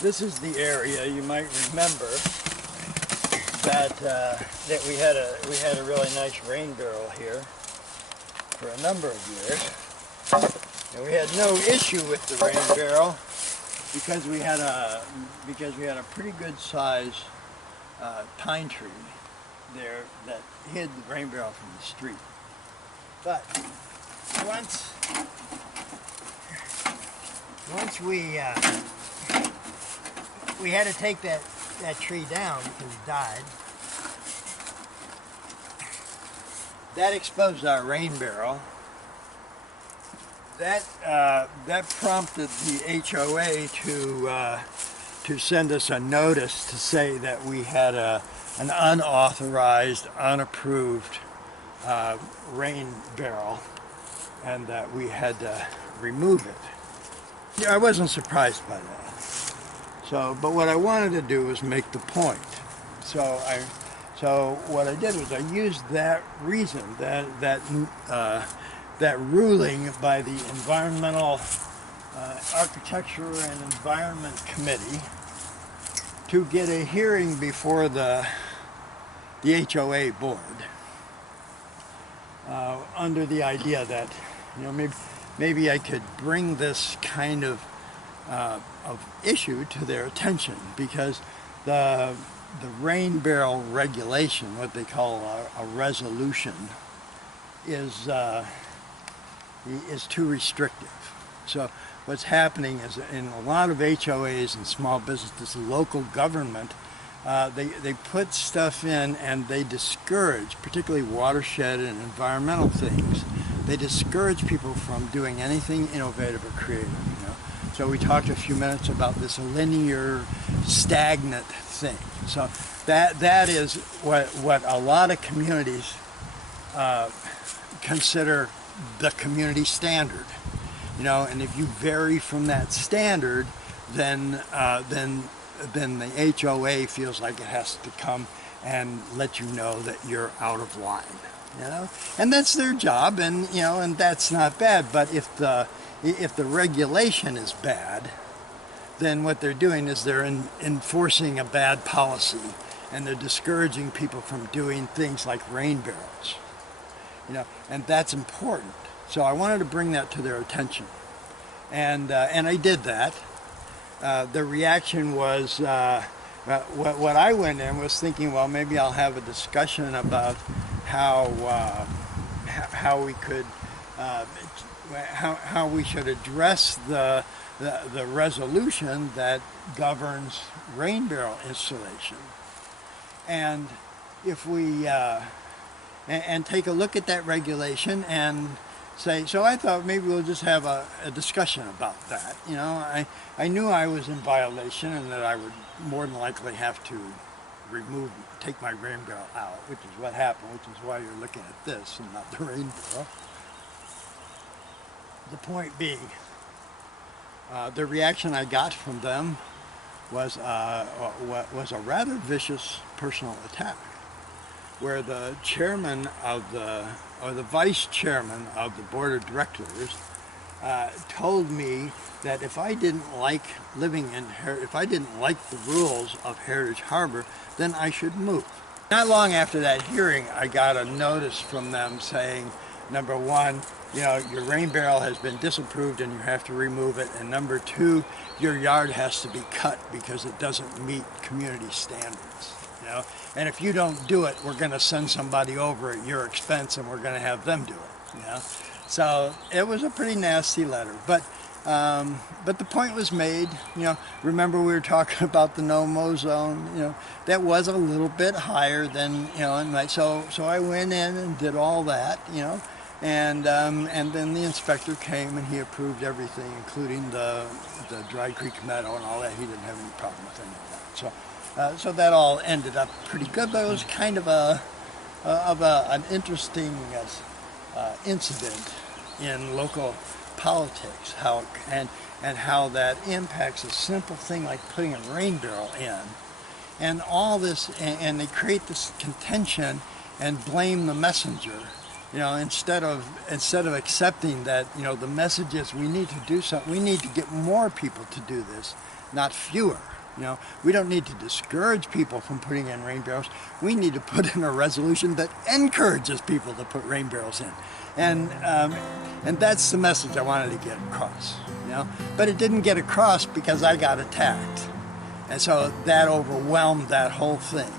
This is the area you might remember that we had a really nice rain barrel here for a number of years, and we had no issue with the rain barrel because we had a pretty good size pine tree there that hid the rain barrel from the street. But once we had to take that tree down because it died. That exposed our rain barrel. That prompted the HOA to send us a notice to say that we had an unauthorized, unapproved rain barrel, and that we had to remove it. Yeah, I wasn't surprised by that. But what I wanted to do was make the point. So what I did was I used that reason, that ruling by the Environmental Architecture and Environment Committee to get a hearing before the HOA board, under the idea that, maybe I could bring this kind of issue to their attention, because the rain barrel regulation, what they call a resolution, is too restrictive. So what's happening is in a lot of HOAs and small businesses, local government, they put stuff in and they discourage, particularly watershed and environmental things, they discourage people from doing anything innovative or creative. So we talked a few minutes about this linear, stagnant thing. So that is what a lot of communities consider the community standard. And if you vary from that standard, then the HOA feels like it has to come and let you know that you're out of line. And that's their job, and that's not bad. But if the regulation is bad, then what they're doing is they're enforcing a bad policy, and they're discouraging people from doing things like rain barrels. And that's important. So I wanted to bring that to their attention, and I did that. The reaction was, what I went in was thinking, well, maybe I'll have a discussion about how we could. How we should address the resolution that governs rain barrel installation, and if we and take a look at that regulation and say, so I thought maybe we'll just have a discussion about that. I knew I was in violation and that I would more than likely have to take my rain barrel out, which is what happened, which is why you're looking at this and not the rain barrel. The point being, the reaction I got from them was a rather vicious personal attack, where the chairman or the vice chairman of the board of directors told me that if I didn't like if I didn't like the rules of Heritage Harbor, then I should move. Not long after that hearing, I got a notice from them saying, number one, your rain barrel has been disapproved and you have to remove it. And number two, your yard has to be cut because it doesn't meet community standards. And if you don't do it, we're going to send somebody over at your expense and we're going to have them do it. So it was a pretty nasty letter. But the point was made. Remember we were talking about the no-mow zone. That was a little bit higher than so I went in and did all that. And then the inspector came and he approved everything, including the Dry Creek Meadow and all that. He didn't have any problem with any of that. So that all ended up pretty good, but it was kind of an interesting incident in local politics, how that impacts a simple thing like putting a rain barrel in, and all this, and they create this contention and blame the messenger You know, instead of accepting that, you know, the message is we need to do something, we need to get more people to do this, not fewer. You know, we don't need to discourage people from putting in rain barrels. We need to put in a resolution that encourages people to put rain barrels in, and that's the message I wanted to get across. You know, but it didn't get across because I got attacked, and so that overwhelmed that whole thing.